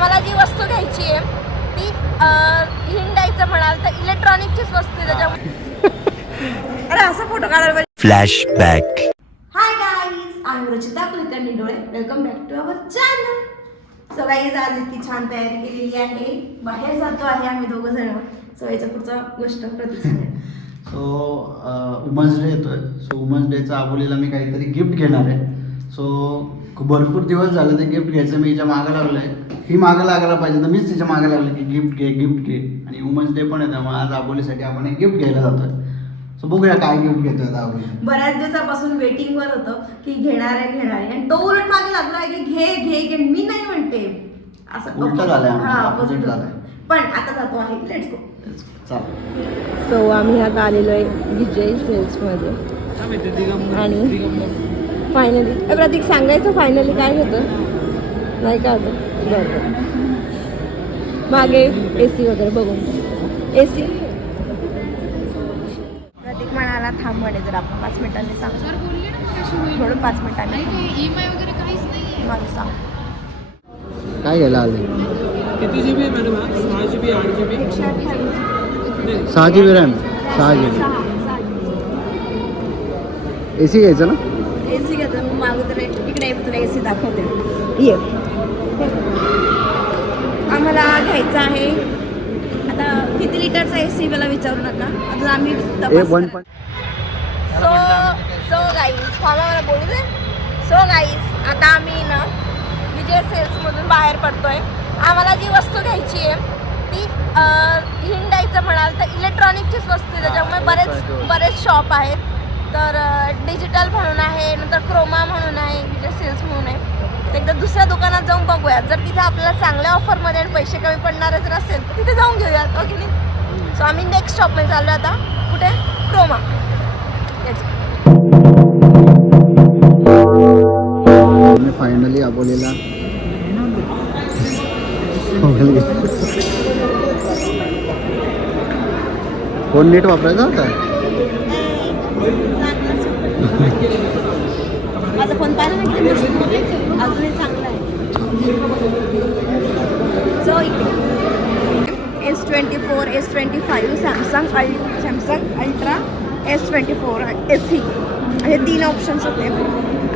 आम्हाला जी वस्तू घ्यायची आहे ती अं, हिंडायचं म्हणाल तर इलेक्ट्रॉनिकचीच वस्तू आहे त्याच्यामुळे अरे असा फोटो काढायला पाहिजे. Flashback. Hi guys I Rachita Kulkarni डोळे welcome back to our channel so guys आज इतकी छान तयारी केलेली आहे. बाहेर जातो आहे आम्ही दोघं जण. सो याच्या पुढचा गोष्ट प्रतीक सांगेल. सो वुमन्स डे येतोय. सो वुमन्स डेचा आबोलीला मी काहीतरी गिफ्ट घेणार आहे. सो भरपूर दिवस झाले ते गिफ्ट घ्यायचं मी हिच्या मागं लागलो आहे ही मागं लागायला पाहिजे तर मीच तिच्या मागं लागलो की गिफ्ट घे गिफ्ट घे. आणि वुमन्स डे पण आहे त्यामुळे आज आबोलीसाठी आपण एक गिफ्ट घ्यायला जातोय. सो बघूया काय गिफ्ट घेतोय आबोली. बऱ्याच दिवसापासून वेटिंग वर होतं की घेणार आहे घेणार आहे. आणि तो उलट मागे लागला आहे की घे घे घे मी नाही म्हणते. असं उलटं आमचं, हा, opposite opposite झालंय. पण आता जातो आहे. लेट्स गो चालेल. सो आम्ही आता आलेलो आहे विजय सेल्समध्ये आणि फायनली प्रतीक सांगायचं फायनली काय होतं? नाही का अजून? बरं मागे ए सी वगैरे बघून. ए सी प्रतीक म्हणाला थांब म्हणे जर आपण पाच मिनिटांनी सांग. म्हणून पाच मिनिटांनी मला सांग. काय घ्यायला आले? किती जी बी आहे मॅडम सहा जी बी आठ जी बी सहा जी बी रॅम सहा जी बी ए सी घ्यायचं ना? ए सी घेतो मग मागू तर इकडे तुला ए सी दाखवते. ये. आम्हाला घ्यायचं आहे. आता किती लिटरचा ए सी मला विचारू नका. आता आम्ही सो सो गाईज फॉर्म मला बोलू दे. सो गाईज आता आम्ही ना विजय सेल्समधून बाहेर पडतोय. आम्हाला जी वस्तू घ्यायची आहे ती हिंडायचं म्हणाल तर इलेक्ट्रॉनिकचीच वस्तू आहे. त्याच्यामुळे बरेच बरेच शॉप आहेत. तर डिजिटल म्हणून आहे नंतर क्रोमा म्हणून आहे म्हणजे सेल्स म्हणून आहे. तर एकदा दुसऱ्या दुकानात जाऊन बघूयात. जर तिथे आपल्याला चांगल्या ऑफरमध्ये आणि पैसे कमी पडणारे जर असेल तर तिथे जाऊन घेऊयात हो ओके नाही? सो आम्ही नेक्स्ट शॉपमध्ये चाललो आता. कुठे? क्रोमा फायनली अबोलीला फोन नीट वापरायचा होता? माझा फोन पाहिला ना किती मस्त अजूनही चांगला आहे. So S twenty four S twenty five Samsung अल Samsung ultra S twenty four S C हे तीन ऑप्शन्स होते.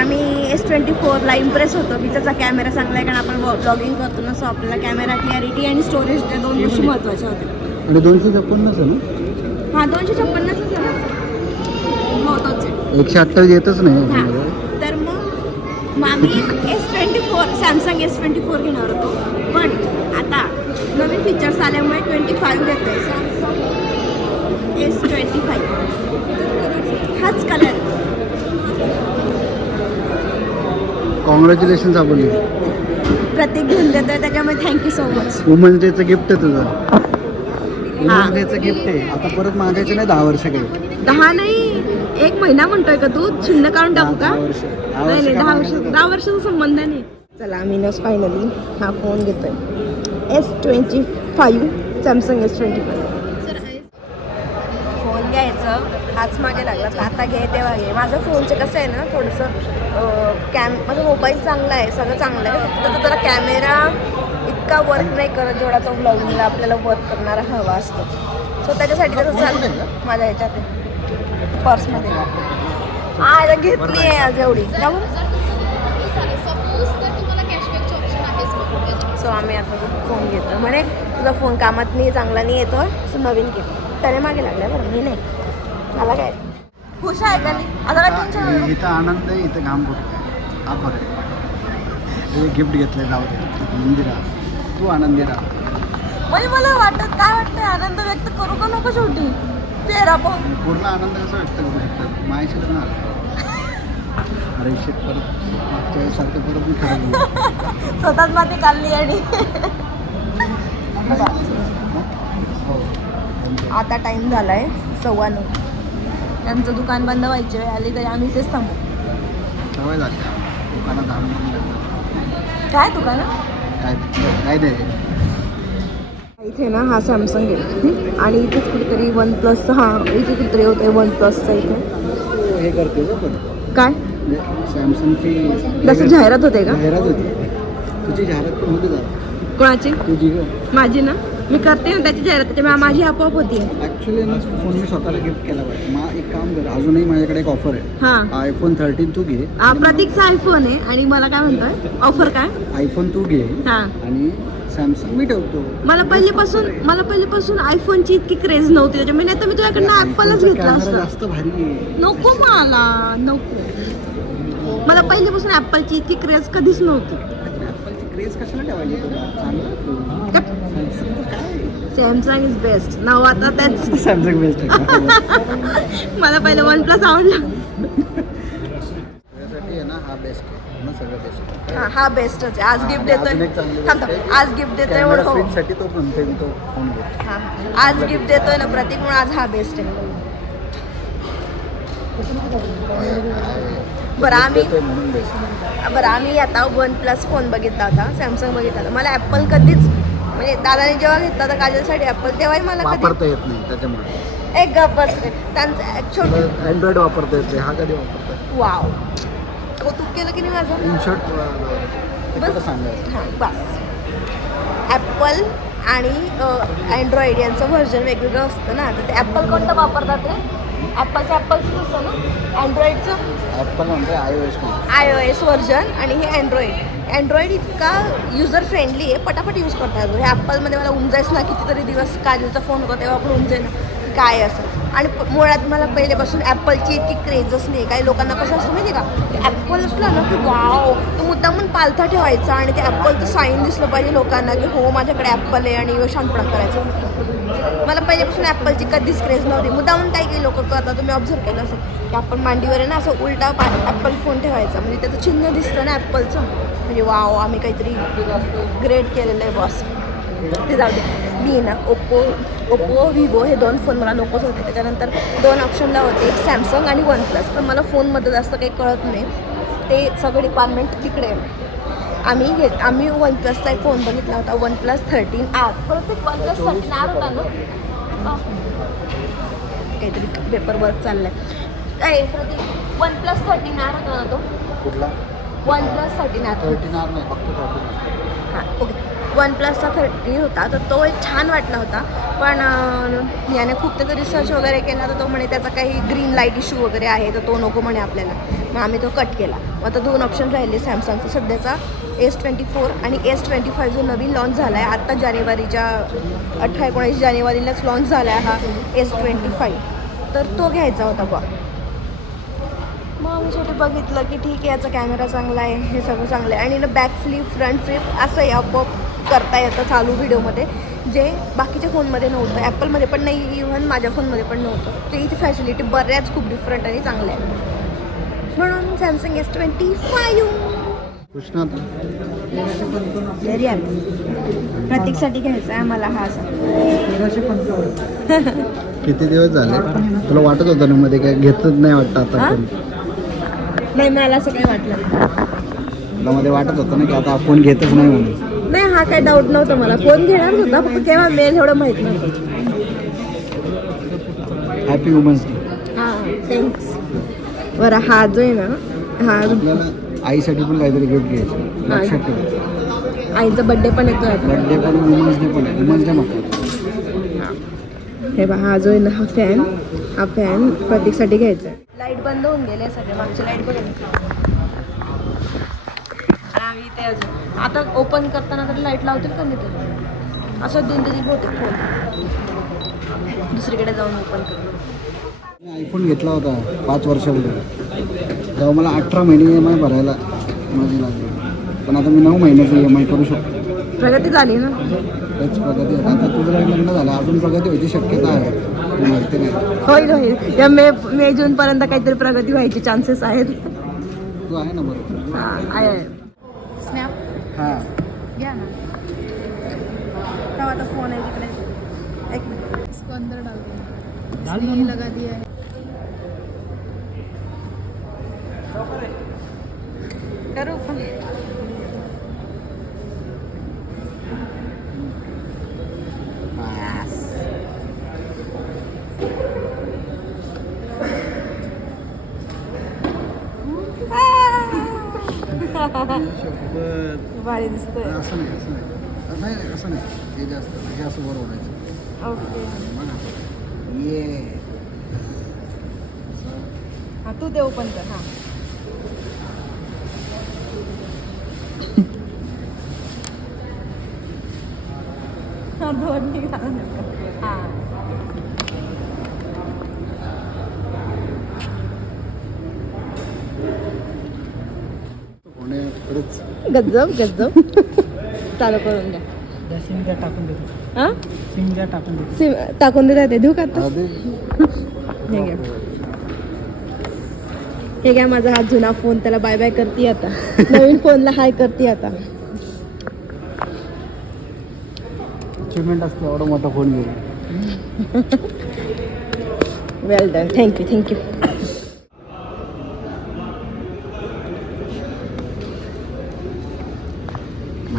आम्ही एस ट्वेंटी फोरला इम्प्रेस होतो की त्याचा कॅमेरा चांगला आहे कारण आपण ब्लॉगिंग करतो ना सो आपल्याला कॅमेरा क्लॅरिटी आणि स्टोरेज त्या दोन गोष्टी महत्त्वाच्या होत्या. आणि दोनशे छप्पन्नच आहे ना? हा दोनशे छप्पन्नच आहे एकशे अठ्ठावीस येतच नाही. तर मग आम्ही S twenty four Samsung S twenty four घेणार होतो. पण आता नवीन फीचर्स आल्यामुळे ट्वेंटी फाईव्ह घेतो आहे सॅमसंग एस ट्वेंटी फाईव्ह हाच कलर कॉंग्रॅच्युलेशन अबोली. प्रत्येक घेऊन देतोय त्याच्यामुळे thank you so much women's डेचं गिफ्ट आहे तुझं. डेचं गिफ्ट आहे. आता परत मागायचे नाही दहा वर्ष काही. दहा नाही एक महिना म्हणतोय का तू? छिन्न काढून टाकू का? दहा वर्ष. दहा नाही नाही का दहा वर्ष? दहा वर्षाचा संबंध नाही. चला आम्ही नस फायनली हा फोन घेतोय. S twenty five Samsung S twenty five phone घ्यायचं. हाच मागे लागला. तर आता घे तेव्हा घे. माझं फोनचं कसं आहे ना थोडंसं कॅम माझा मोबाईल चांगला आहे सगळं चांगलं आहे. फक्त तो जरा कॅमेरा इतका वर्क नाही करत जेवढा तो ब्लॉगिंगला आपल्याला वर्क करणारा हवा असतो. सो त्याच्यासाठी त्याचं चाललं माझ्या ह्याच्यात पर्समध्ये हा आता घेतली आहे आज एवढी. सो आम्ही आता फोन घेतो. म्हणे तुझा फोन कामात नाही चांगला नाही येतो सो नवीन घे. त्याने मागे लागलाय बरं. मी नाही. मला काय? खुश आहे का नाही? इथं आनंद आहे इथं हा फरक हे गिफ्ट घेतलंय जाऊ दे. मंदिरा तू आनंदी राहा. म्हणजे मला वाटत काय वाटतंय आनंद व्यक्त करू का नको शेवटी? तेरा पण पूर्ण आनंद कसा व्यक्त करू शकतात? मायाशी आलं अरे शेत परत मागच्या वेळेसारखं परत मी खरं स्वतःच माती काढली आणि. हो. आता टाइम झालाय सव्वा नऊ. त्यांचं दुकान बंद व्हायची वेळ आली तरी आम्ही इथेच थांबू. सवय झाली. दुकानात. काय दुकान? काय इथे ना हा सॅमसंग आहे. आणि इथेच कुठेतरी वन प्लस हा इथे कुठेतरी होते वन प्लसचा इथे. हे करते का पण. काय? सॅमसंगची जसं जाहिरात होते का? जाहिरात होती. तुझी जाहिरात कोणाची? तुझी माझी ना? मी करते ना त्याची जाहिरात त्याच्यामुळे माझी आपोआप होती. ॲक्च्युली ना फोन मी स्वतःला गिफ्ट केला पाहिजे मा एक काम कर. अजूनही माझ्याकडे एक ऑफर आहे. हा. आयफोन थर्टीन तू घे. प्रतीकचा आयफोन आहे आणि मला काय म्हणतोय? ऑफर काय? आयफोन तू घे. हा. आणि सॅमसंग मी ठेवतो. मला पहिलेपासून मला पहिलेपासून आयफोनची इतकी क्रेज नव्हती. त्याच्यामुळे नाही तर मी तुझ्याकडनं ऍपलच घेतला असता. जास्त भारी आहे. नको मला नको. मला पहिलेपासून ऍपलची इतकी क्रेज कधीच नव्हती. क्रेज कशाला ठेवायची तुला? चांगलं? का? सॅमसंग काय सॅमसंग इज बेस्ट नाव आता त्याच सॅमसंग बेस्ट मला पहिले वन प्लस आवडला. त्यासाठी आहे ना हा बेस्ट आहे. ना सगळं बेस्ट हा हा बेस्टच आहे. आज गिफ्ट देतोय. थांब. आज गिफ्ट देतोय एवढं हो. साठी तो म्हणतोय मी तो फोन घेतो हा, हा. आज गिफ्ट देतोय ना प्रतीक म्हणून आज हा बेस्ट आहे. बरं आम्ही बरं आम्ही आता वन प्लस फोन बघितला होता सॅमसंग बघितला होता. मला ॲपल कधीच म्हणजे दादाने जेव्हा घेतला होता काजलसाठी ॲपल तेव्हाही मला कधी येत नाही त्याच्यामुळे. एक गप बस रे. त्यांचं छोटे अँड्रॉइड वापरता येत हा कधी वापरता वाव. कौतुक केलं की नाही माझं? इन शॉर्ट बस. सांगायचं. हां बस. ॲपल आणि अँड्रॉइड यांचं व्हर्जन वेगवेगळं असतं ना तर ते ॲपल कोणतं वापरतात ते ॲपलचं ॲपलचं असतं ना? अँड्रॉइडचं ॲपल म्हणजे I O S I O S version आणि हे अँड्रॉइड अँड्रॉइड इतका युजर फ्रेंडली आहे पटापट यूज करता येतो हे ॲपलमध्ये मला उमजायच ना कितीतरी दिवस काजलचा फोन होता तेव्हा आपण उमजे ना. की काय असं? आणि मुळात मला पहिल्यापासून ॲपलची इतकी क्रेजच नाही. काही लोकांना कसं असतं माहिती का? ॲपल असलं ना की वाव तो मुद्दामून पालथा ठेवायचा आणि ते ॲपलचं साईन दिसलं पाहिजे लोकांना की हो माझ्याकडे ॲपल आहे आणि शांतपणा करायचा. मला पहिल्यापासून ॲपलची कधीच क्रेज नव्हती. मुद्दामून काही काही लोक करतात तुम्ही ऑब्झर्व केलं असेल की आपण मांडीवर आहे ना असं उलटा पा ॲपल फोन ठेवायचा. म्हणजे त्याचं चिन्ह दिसतं ना ॲपलचं म्हणजे वाव आम्ही काहीतरी ग्रेट केलेलं आहे बॉस ते जाऊ दे. मी ना ओप्पो ओप्पो विवो हे दोन फोन मला नकोच होते. त्याच्यानंतर दोन ऑप्शनला होते एक सॅमसंग आणि वन प्लस पण मला फोनमध्ये जास्त काही कळत नाही. ते सगळं डिपार्टमेंट तिकडे आहे. आम्ही घेत आम्ही वन प्लसचा एक फोन बघितला होता वन प्लस थर्टीन आर प्रत्येक वन प्लस थर्टीन आर होता ना. काहीतरी पेपर वर्क चाललंय. काय प्रत्येक वन प्लस थर्टीन आर होता ना तो? कुठला? One plus thirteen R thirteen R नाही फक्त थर्टीन हां ओके वन प्लसचा थर्टी होता तर तो एक छान वाटला होता. पण याने खूप त्याचा रिसर्च वगैरे केला तर तो म्हणे त्याचा काही ग्रीन लाइट इश्यू वगैरे आहे तर तो नको म्हणे आपल्याला. मग आम्ही तो कट केला. मग आता दोन ऑप्शन राहिले सॅमसंगचा सध्याचा एस ट्वेंटी फोर आणि एस ट्वेंटी फाय जो नवीन लॉन्च झाला आहे आत्ता जानेवारीच्या अठरा एकोणीस जानेवारीलाच लॉन्च झाला आहे हा एस ट्वेंटी फाय तर तो घ्यायचा होता बा मग आम्ही शेवटी बघितलं की ठीक आहे याचा कॅमेरा चांगला आहे हे सगळं चांगलं आहे. आणि बॅक फ्लिप फ्रंट फ्लिप आहे आपोआप करता येतं चालू व्हिडिओमध्ये. जे बाकीच्या फोनमध्ये नव्हतं ॲपलमध्ये पण नाही इव्हन माझ्या फोनमध्ये पण नव्हतं. ते इथे फॅसिलिटी बऱ्याच खूप डिफरंट आणि चांगल्या आहेत. म्हणून Samsung S twenty five Krishna very प्रतीकसाठी घ्यायचा आहे मला हा असा. किती दिवस झाले? तुला वाटत होतं ना मध्ये काय घेतच नाही वाटतं आता हा? नाही मला असं काही वाटलं मध्ये वाटत होतं ना की आता फोन घेतच नाही म्हणून? नाही हा काही डाऊट नव्हता मला. फोन घेणार होता फक्त केव्हा मेल एवढं माहीत नव्हतं. हॅपी वुमन्स डे हां थँक्स बरं हा जो आहे ना हा आईसाठी पण काहीतरी गिफ्ट घ्यायचं लक्षात ठेव. आईचा बड्डे पण आता. बर्थडे पण वुमन्स डे पण वुमन्स डे म्हणतात हे. बा हा जो आहे ना हा फॅन हा फॅन प्रतीकसाठी घ्यायचा आहे. लाइट बंद होऊन गेले सगळे मागची लाइट बघा. इथे अजून. आता ओपन करताना तरी लाइट लावतील का नाही तरी. असं दोन तरी बहुतेक फोन दुसरीकडे जाऊन ओपन करतो मी आयफोन घेतला होता पाच वर्षापूर्वी. तेव्हा मला अठरा महिने ई एम आय भरायला माझी लागली. पण आता मी नऊ महिन्याचं ई एम आय करू शकतो. प्रगती झाली ना? तेच प्रगती होती आता तुझं लग्न झालं. अजून प्रगती व्हायची शक्यता आहे. होईल होईल या मे मे जून पर्यंत काहीतरी प्रगती व्हायची चान्सेस आहेत. तू आहे ना बरोबर. आहे. हां. घ्या ना. आता फोन आहे तिकडे. एक मिनिट इसको अंदर डाल दो. इसने लगा दिया है. करू पण भारी दिसतोय. असं नाही असं नाही. नाही नाही असं नाही. ते जास्त हे असं वर ओढायचं ओके. बघा ये. हा तू देऊ पण कर हा. दोन्ही घालून. हा. गजब गजब. चालू करून द्या. टाकून देतो. हा टाकून देतो. सिम टाकून देता देऊ का आता? हे घ्या. हे घ्या माझा हा जुना फोन. त्याला बाय बाय करते आता. नवीन फोनला हाय करते आता. अचिव्हमेंट असते एवढा मोठा फोन घेऊन. वेल डन थँक्यू थँक्यू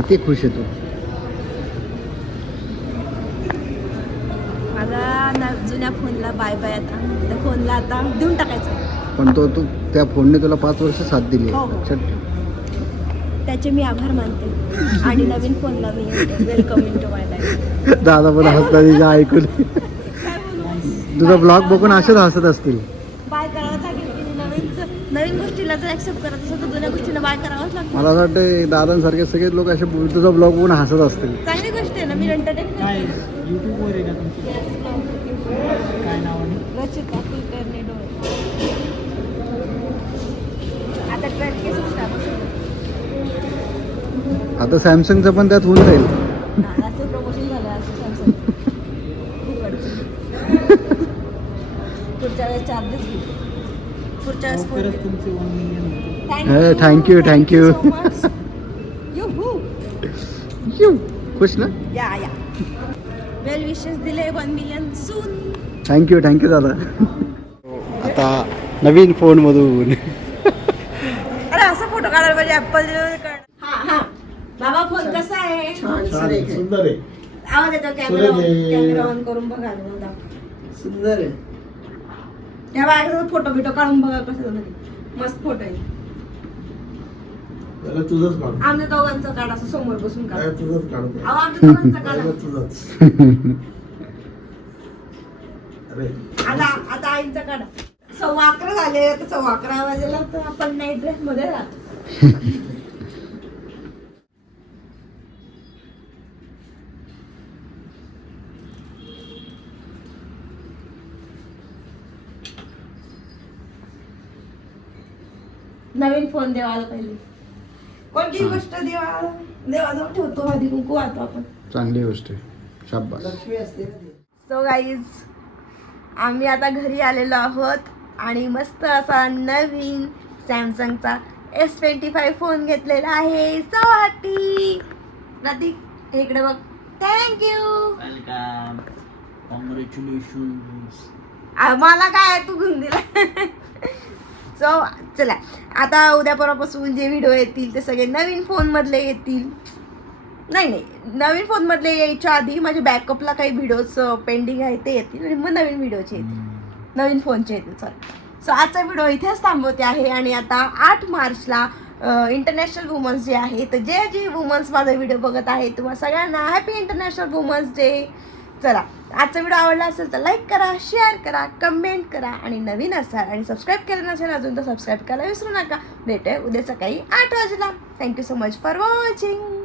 माहिती आहे खुश आहे तू. माझा जुन्या फोनला बाय बाय आता. त्या फोनला आता देऊन टाकायचं. पण तो तू त्या फोनने तुला पाच वर्ष साथ दिली हो, हो. लक्षात ठेव. त्याचे मी आभार मानते. आणि नवीन फोनला मी welcome in to my life दादा पण हसता तिच्या ऐकून. तुझा ब्लॉग बघून असेच हसत असतील. बाय करावं लागेल? नवीन नवीन गोष्टीला जर ऍक्सेप्ट करत असेल तर जुन्या गोष्टीला बाय करावंच लागतं. मला असं वाटतं दादांसारखे सगळे लोक असे तुझा ब्लॉग बघून हसत असतील. चांगली गोष्ट आहे ना मी आहे का तुमचं? काय रचिता आता आता सॅमसंगचं पण त्यात होऊन जाईल. असं प्रमोशन झालं असं Samsung. पुढच्या वेळेस चार्जेस पुढच्या वेळेस वन मिलियन होते. हे, thank you, thank you. You खुश ना? या या वेल विशेस दिले one million soon thank you thank you दादा. आता नवीन फोन मधून. अरे असा फोटो काढायला पाहिजे ऍपल हा हा. बाबा फोन कसा आहे? सुंदर आहे. आवाज येतो कॅमेरा. कॅमेरा ऑन करून बघा सुंदर आहे. या बाहेर फोटो बिटो काढून बघा कसं झालं. मस्त फोटो आहे. त्याला तुझंच काढ. आमच्या दोघांचं काढ असं समोर बसून काढ. काय तुझंच काढ अहो आमच्या दोघांचं काढा. तुझंच. अरे. आता आता आईंचं काढा. सव्वा अकरा झाले आता सव्वा अकरा वाजेला तर आपण नाईट ड्रेस मध्ये राहतो. नवीन फोन देवाला पहिले कोणती गोष्ट देवा देवाजवळ ठेवतो आधी कुंकू वाहतो आपण. चांगली गोष्ट आहे. शाबास. सो गाईज आम्ही आता घरी आलेलो आहोत आणि मस्त असा नवीन सॅमसंगचा एस ट्वेंटी फाय फोन घेतलेला आहे. सो हॅपी प्रतीक हे इकडे बघ. थँक्यू वेलकम कॉंग्रॅच्युलेशन्स मला काय तू घेऊन दिला. सो चला. आता उद्या परवापासून जे व्हिडिओ येतील ते सगळे नवीन फोनमधले येतील. नाही नाही. नवीन फोनमधले यायच्या आधी माझ्या बॅकअपला काही व्हिडिओज पेंडिंग आहे ते येतील आणि मग नवीन व्हिडिओचे येतील. नवीन फोनचे येतील सॉरी सो आजचा व्हिडिओ इथेच थांबवते आहे आणि आता आठ मार्चला इंटरनॅशनल वुमन्स डे आहे. तर जे जे वुमन्स माझा व्हिडिओ बघत आहे तुम्हाला सगळ्यांना हॅपी इंटरनॅशनल वुमन्स डे चला आजचा व्हिडिओ आवडला असेल तर लाईक करा शेअर करा कमेंट करा आणि नवीन असाल आणि सबस्क्राईब केलं नसेल अजून तर सबस्क्राईब करायला विसरू नका. भेटूया उद्या सकाळी आठ वाजेला. Thank you so much for watching